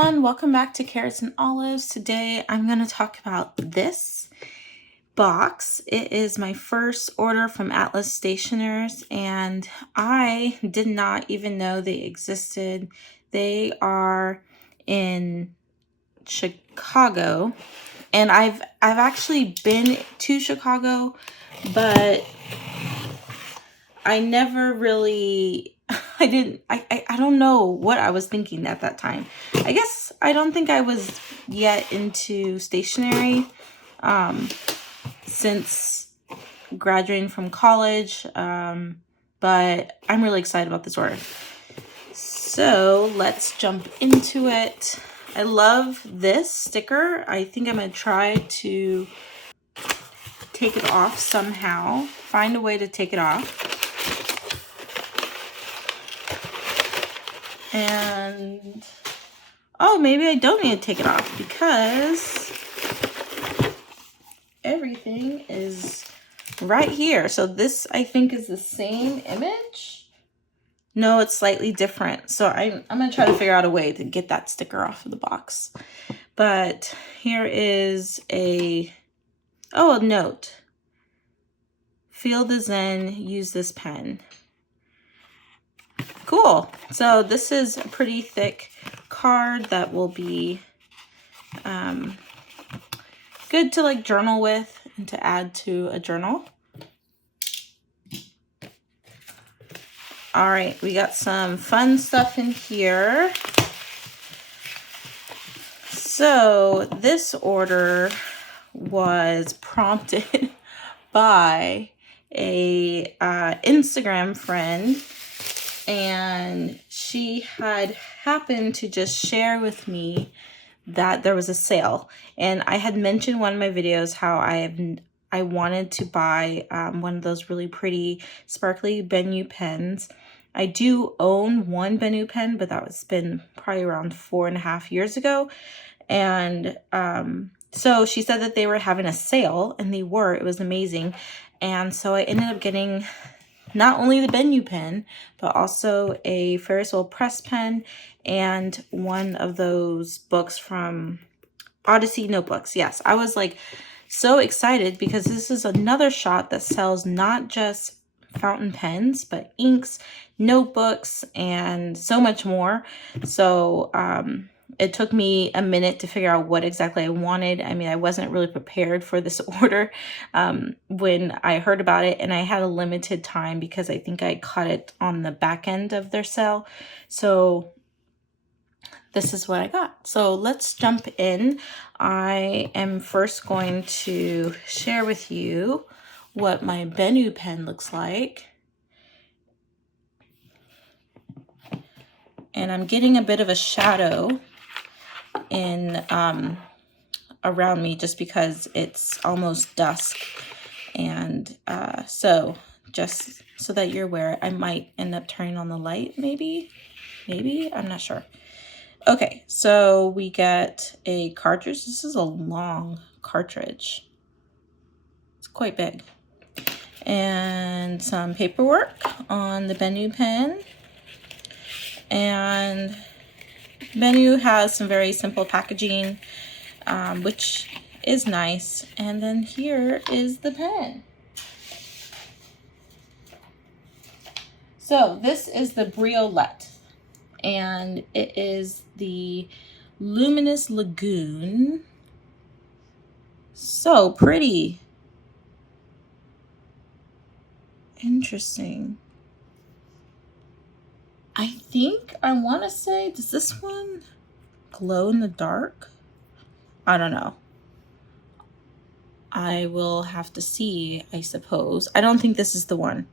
everyone, welcome back to Carrots and Olives. Today I'm going to talk about this box. It is my first order from Atlas Stationers and I did not even know they existed. They are in Chicago and I've actually been to Chicago, but I never really I don't know what I was thinking at that time. I guess I don't think I was yet into stationery since graduating from college, but I'm really excited about this order. So let's jump into it. I love this sticker. I think I'm going to try to take it off somehow, find a way to take it off. And, oh, maybe I don't need to take it off because everything is right here. So this, I think, is the same image. No, it's slightly different. So I'm going to try to figure out a way to get that sticker off of the box. But here is a note. Feel the zen, use this pen. Cool. So this is a pretty thick card that will be good to like journal with and to add to a journal. All right, we got some fun stuff in here. So this order was prompted by a Instagram friend, and she had happened to just share with me that there was a sale. And I had mentioned one of my videos how I wanted to buy one of those really pretty sparkly Benu pens. I do own one Benu pen, but that was been probably around 4.5 years ago. And so she said that they were having a sale, and they were. It was amazing. And so I ended up getting not only the Benu pen, but also a Ferris Wheel press pen and one of those books from Odyssey notebooks. Yes, I was like so excited because this is another shop that sells not just fountain pens, but inks, notebooks, and so much more. So it took me a minute to figure out what exactly I wanted. I mean, I wasn't really prepared for this order when I heard about it, and I had a limited time because I think I caught it on the back end of their sale. So this is what I got. So let's jump in. I am first going to share with you what my Benu pen looks like. And I'm getting a bit of a shadow in around me just because it's almost dusk. And so just so that you're aware, I might end up turning on the light, maybe, I'm not sure. Okay, so we get a cartridge. This is a long cartridge. It's quite big. And some paperwork on the Benu pen. And Benu has some very simple packaging, which is nice. And then here is the pen. So this is the Briolette, and it is the Luminous Lagoon. So pretty. Interesting. I think I want to say, does this one glow in the dark? I don't know. I will have to see, I suppose. I don't think this is the one.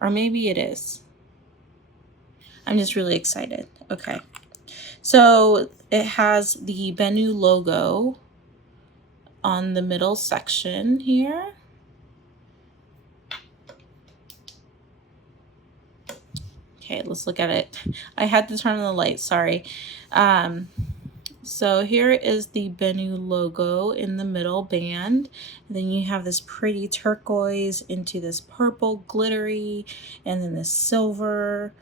Or maybe it is. I'm just really excited. Okay. So it has the Benu logo on the middle section here. Okay, let's look at it. I had to turn on the light, sorry. So here is the Benu logo in the middle band. And then you have this pretty turquoise into this purple glittery, and then this silver.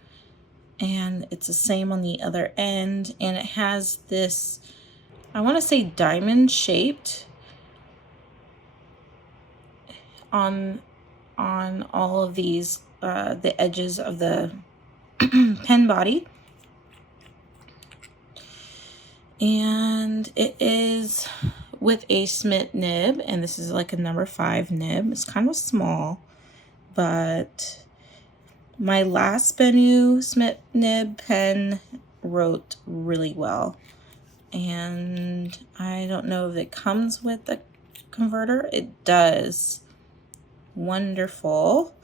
and it's the same on the other end, and it has this, I want to say, diamond shaped on all of these the edges of the pen body. And it is with a Smith nib, and this is like a number 5 nib. It's kind of small, but my last Benu Smith nib pen wrote really well. And I don't know if it comes with a converter. It does. Wonderful.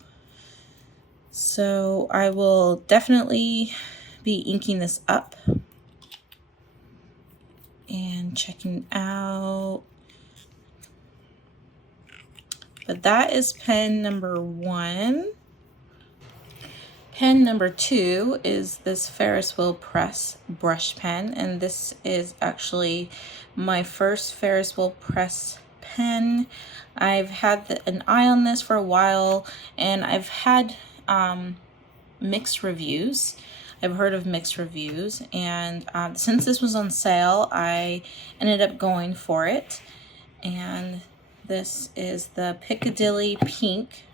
So I will definitely be inking this up and checking out. But that is pen number 1. Pen number 2 is this Ferris Wheel Press brush pen, and this is actually my first Ferris Wheel Press pen. I've had an eye on this for a while, and I've had mixed reviews. I've heard of mixed reviews, and since this was on sale, I ended up going for it. And this is the Piccadilly Pink,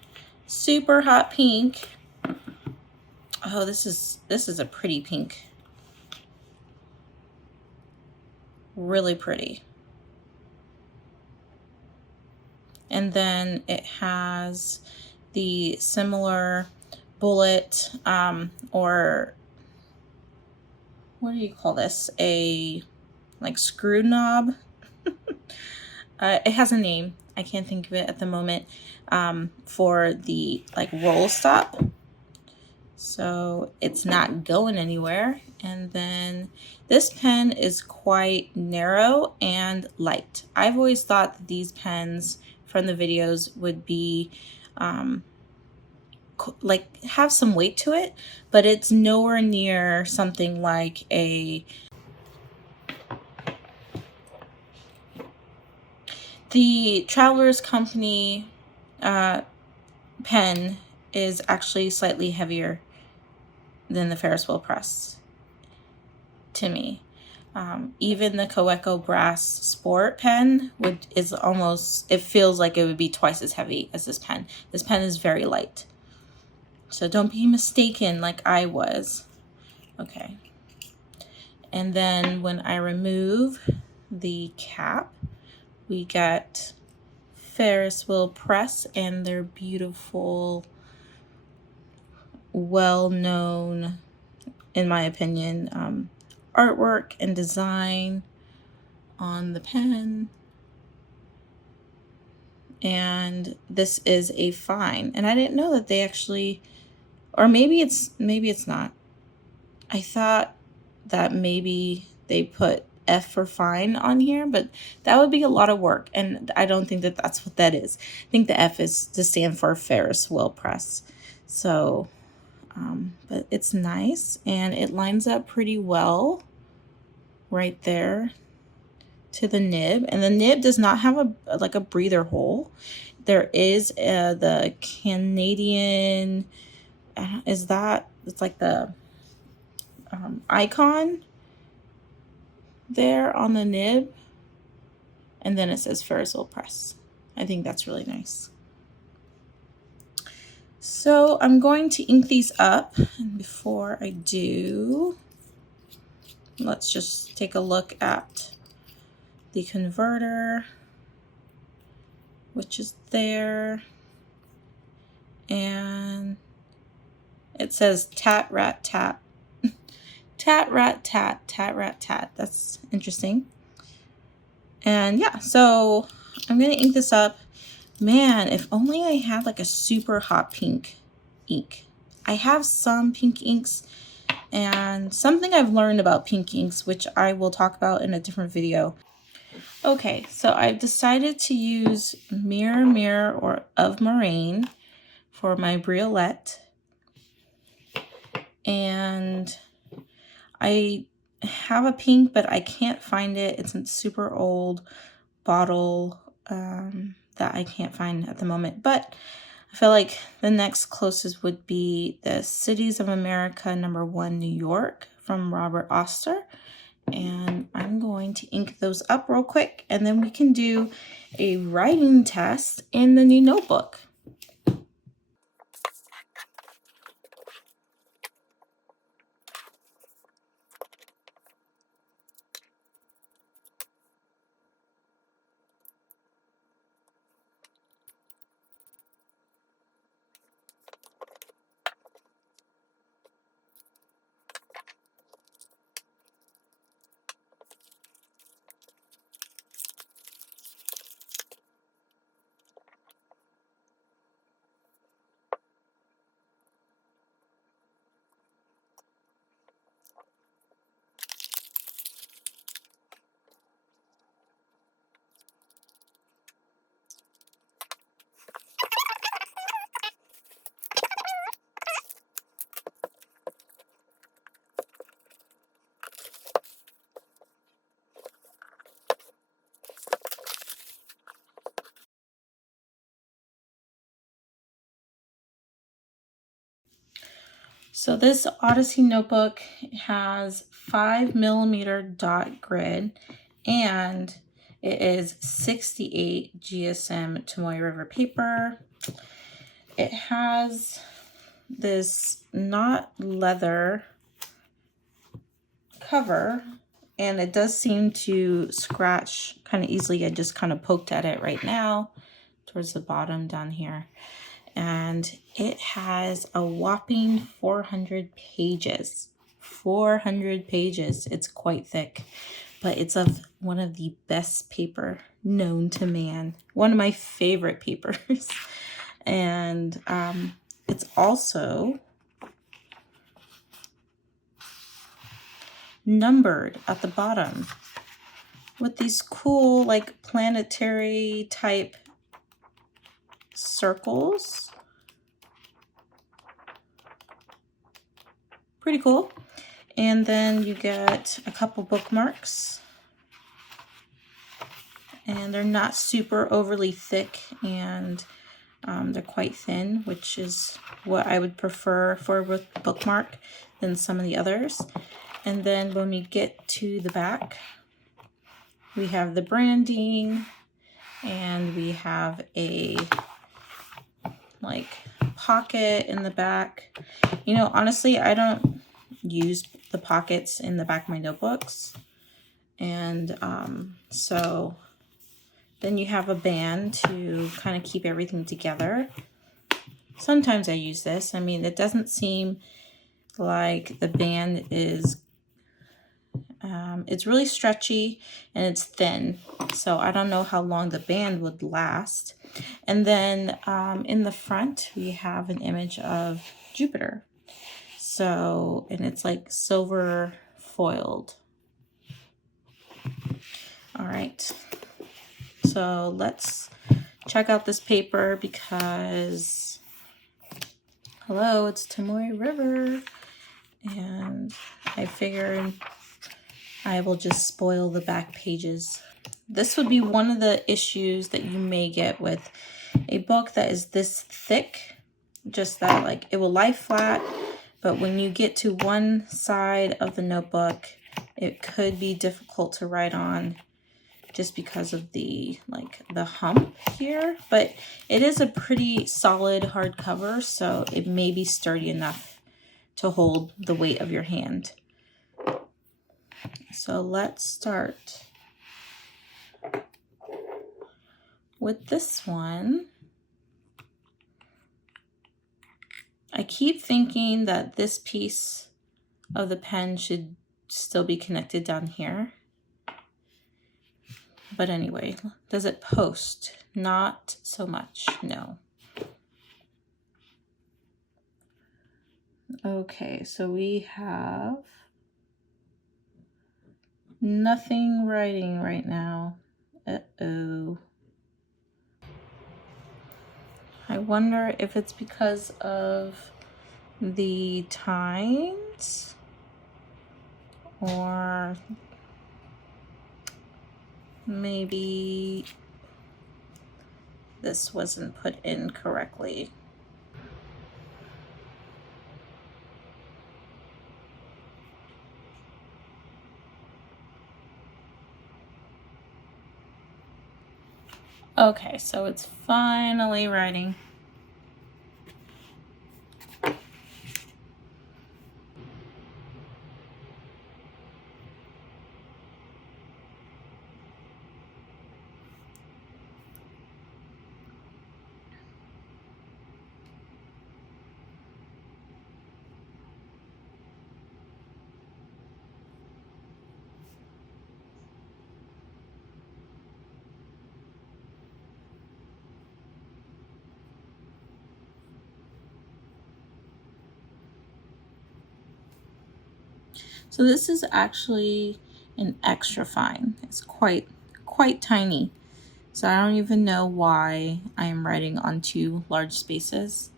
super hot pink. Oh, this is a pretty pink. Really pretty. And then it has the similar bullet, or what do you call this? A like screw knob. It has a name. I can't think of it at the moment. For the like roll stop. So it's not going anywhere. And then this pen is quite narrow and light. I've always thought that these pens from the videos would be like have some weight to it, but it's nowhere near something like the Traveler's Company pen is actually slightly heavier than the Ferris Wheel Press to me. Even the Coeco Brass Sport pen is almost, it feels like it would be twice as heavy as this pen. This pen is very light. So don't be mistaken like I was. Okay. And then when I remove the cap, we get Ferris Wheel Press and their beautiful, well-known, in my opinion, artwork and design on the pen. And this is a fine, and I didn't know that they actually, or maybe it's not. I thought that maybe they put F for fine on here, but that would be a lot of work, and I don't think that that's what that is. I think the F is to stand for Ferris Wheel Press. So but it's nice, and it lines up pretty well right there to the nib. And the nib does not have a breather hole. There is the Canadian, is that, it's like the icon there on the nib, and then it says Ferris Wheel Press. I think that's really nice. So I'm going to ink these up, and before I do, let's just take a look at the converter, which is there, and it says tat rat tat. Tat rat tat, tat rat tat. That's interesting. And yeah, so I'm gonna ink this up. Man, if only I had like a super hot pink ink. I have some pink inks, and something I've learned about pink inks, which I will talk about in a different video. Okay, so I've decided to use Mirror or of Moraine for my briolette. And I have a pink, but I can't find it. It's a super old bottle that I can't find at the moment. But I feel like the next closest would be the Cities of America #1 New York from Robert Oster. And I'm going to ink those up real quick, and then we can do a writing test in the new notebook. So this Odyssey notebook has 5mm dot grid, and it is 68 GSM Tomoe River paper. It has this not leather cover, and it does seem to scratch kind of easily. I just kind of poked at it right now towards the bottom down here. And it has a whopping 400 pages. 400 pages. It's quite thick, but it's of one of the best paper known to man. One of my favorite papers. And it's also numbered at the bottom with these cool like planetary type circles. Pretty cool. And then you get a couple bookmarks, and they're not super overly thick, and they're quite thin, which is what I would prefer for a bookmark than some of the others. And then when we get to the back, we have the branding, and we have a like pocket in the back. You know, honestly, I don't use the pockets in the back of my notebooks. And so then you have a band to kind of keep everything together. Sometimes I use this. I mean, it doesn't seem like the band is, it's really stretchy and it's thin. So I don't know how long the band would last. And then in the front, we have an image of Jupiter. So, and it's like silver foiled. All right. So let's check out this paper because, hello, it's Tomoe River. And I figured I will just spoil the back pages. This would be one of the issues that you may get with a book that is this thick, just that like it will lie flat, but when you get to one side of the notebook, it could be difficult to write on just because of the like the hump here. But it is a pretty solid hardcover, so it may be sturdy enough to hold the weight of your hand. So let's start with this one. I keep thinking that this piece of the pen should still be connected down here. But anyway, does it post? Not so much, no. Okay, so we have nothing writing right now. Uh-oh. I wonder if it's because of the times or maybe this wasn't put in correctly. Okay, so it's finally writing. So this is actually an extra fine. It's quite tiny. So I don't even know why I am writing on two large spaces.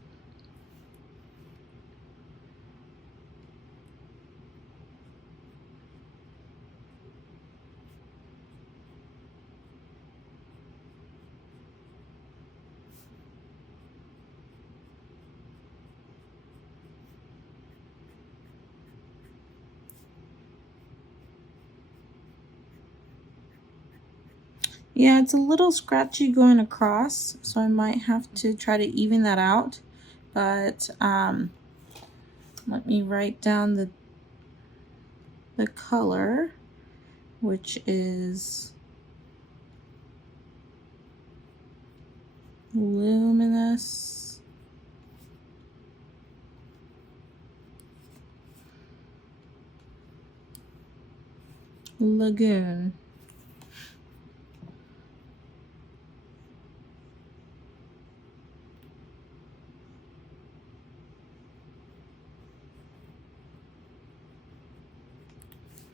Yeah, it's a little scratchy going across, so I might have to try to even that out. But let me write down the color, which is luminous lagoon.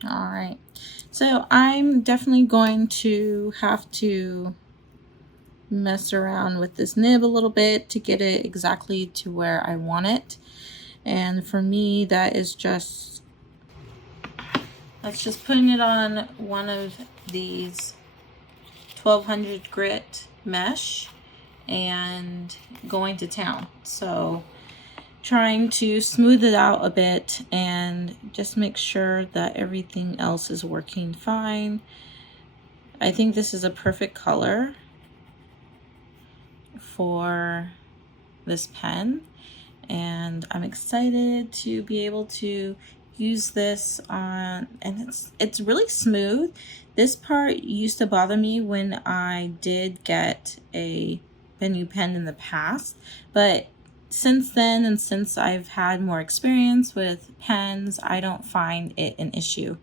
All right, so I'm definitely going to have to mess around with this nib a little bit to get it exactly to where I want it. And for me, that's just putting it on one of these 1200 grit mesh and going to town. So trying to smooth it out a bit and just make sure that everything else is working fine. I think this is a perfect color for this pen, and I'm excited to be able to use this on, and it's really smooth. This part used to bother me when I did get a Benu pen in the past, but since then, and since I've had more experience with pens, I don't find it an issue.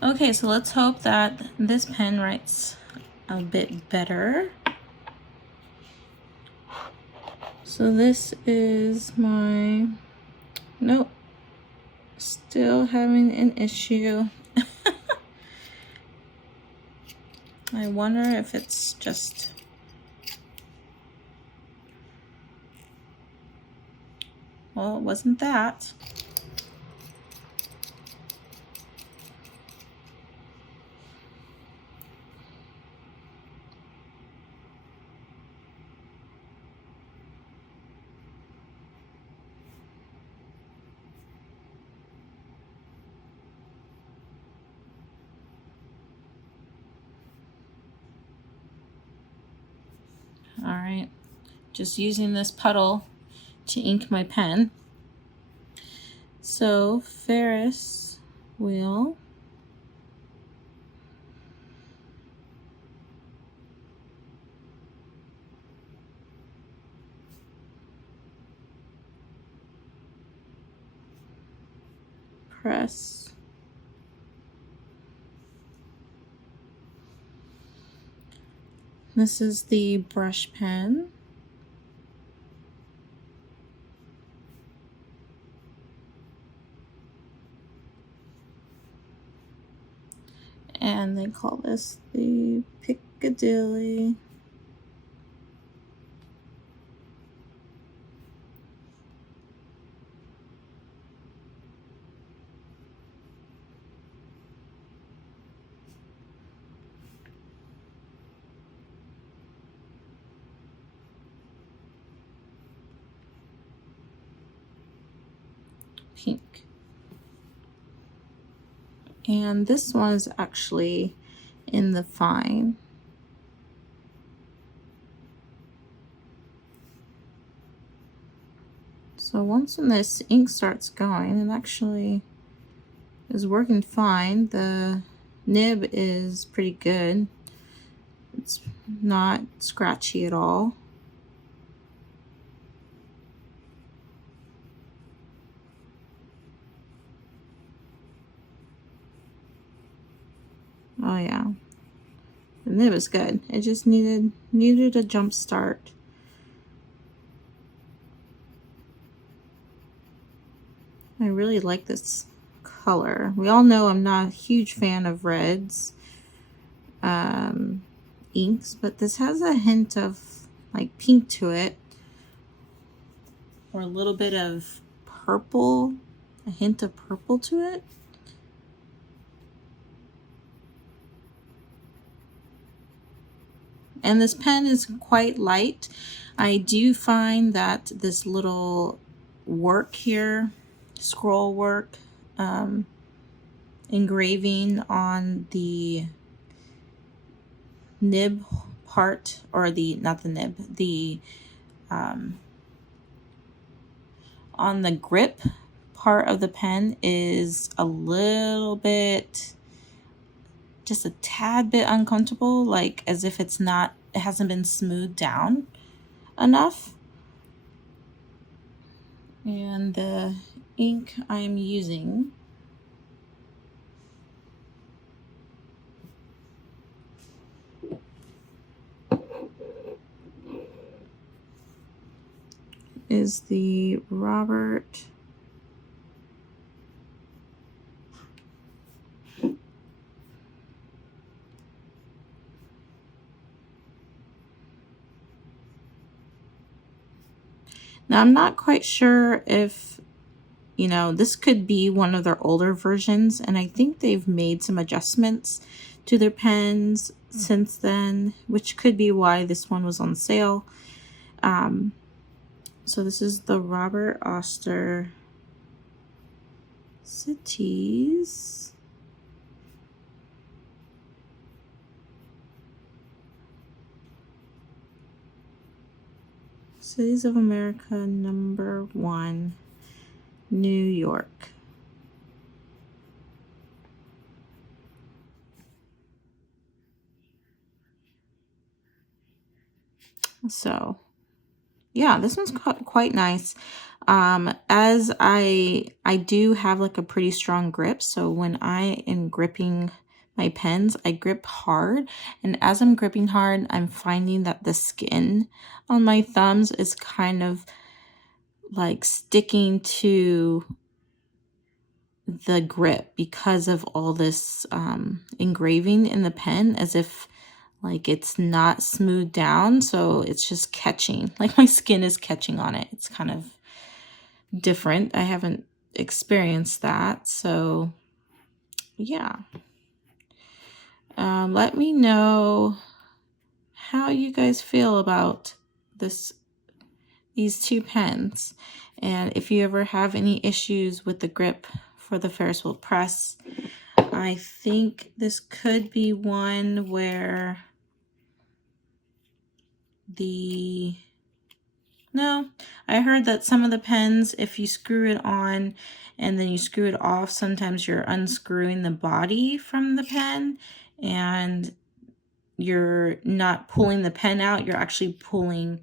Okay, so let's hope that this pen writes a bit better. So this is my, nope, still having an issue. I wonder if it's just, well, it wasn't that. All right, just using this puddle to ink my pen. So Ferris wheel. Press. This is the brush pen. And they call this the Piccadilly. Pink. And this one is actually in the fine. So once this ink starts going, it actually is working fine. The nib is pretty good. It's not scratchy at all. Oh yeah, the nib is good. It just needed a jump start. I really like this color. We all know I'm not a huge fan of reds inks, but this has a hint of like pink to it, or a little bit of purple, a hint of purple to it. And this pen is quite light. I do find that this little work here, scroll work, engraving on the nib part, or not the nib, the on the grip part of the pen is a little bit, just a tad bit uncomfortable, like as if it hasn't been smoothed down enough. And the ink I'm using is the Robert Now I'm not quite sure if, you know, this could be one of their older versions, and I think they've made some adjustments to their pens since then, which could be why this one was on sale. So this is the Robert Oster Cities. Cities of America #1, New York. So yeah, this one's quite nice. As I do have like a pretty strong grip, so when I am gripping my pens, I grip hard, and as I'm gripping hard, I'm finding that the skin on my thumbs is kind of like sticking to the grip because of all this engraving in the pen, as if like it's not smoothed down, so it's just catching, like my skin is catching on it. It's kind of different. I haven't experienced that, so yeah. Let me know how you guys feel about these two pens, and if you ever have any issues with the grip for the Ferris Wheel press. I think this could be one where no, I heard that some of the pens, if you screw it on and then you screw it off, sometimes you're unscrewing the body from the pen and you're not pulling the pen out, you're actually pulling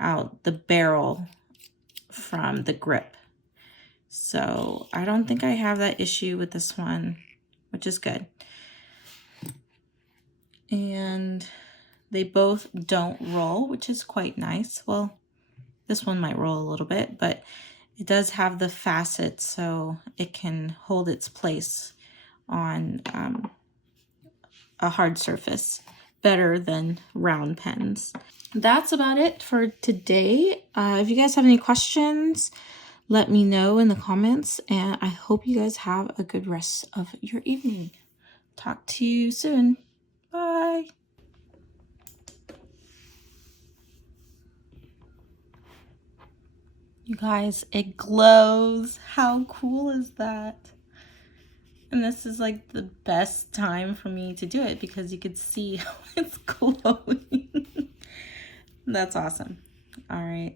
out the barrel from the grip. So I don't think I have that issue with this one, which is good. And they both don't roll, which is quite nice. Well, this one might roll a little bit, but it does have the facet, so it can hold its place on a hard surface better than round pens. That's about it for today. If you guys have any questions, let me know in the comments, and I hope you guys have a good rest of your evening. Talk to you soon. Bye. You guys, it glows. How cool is that? And this is like the best time for me to do it because you could see how it's glowing. That's awesome. All right.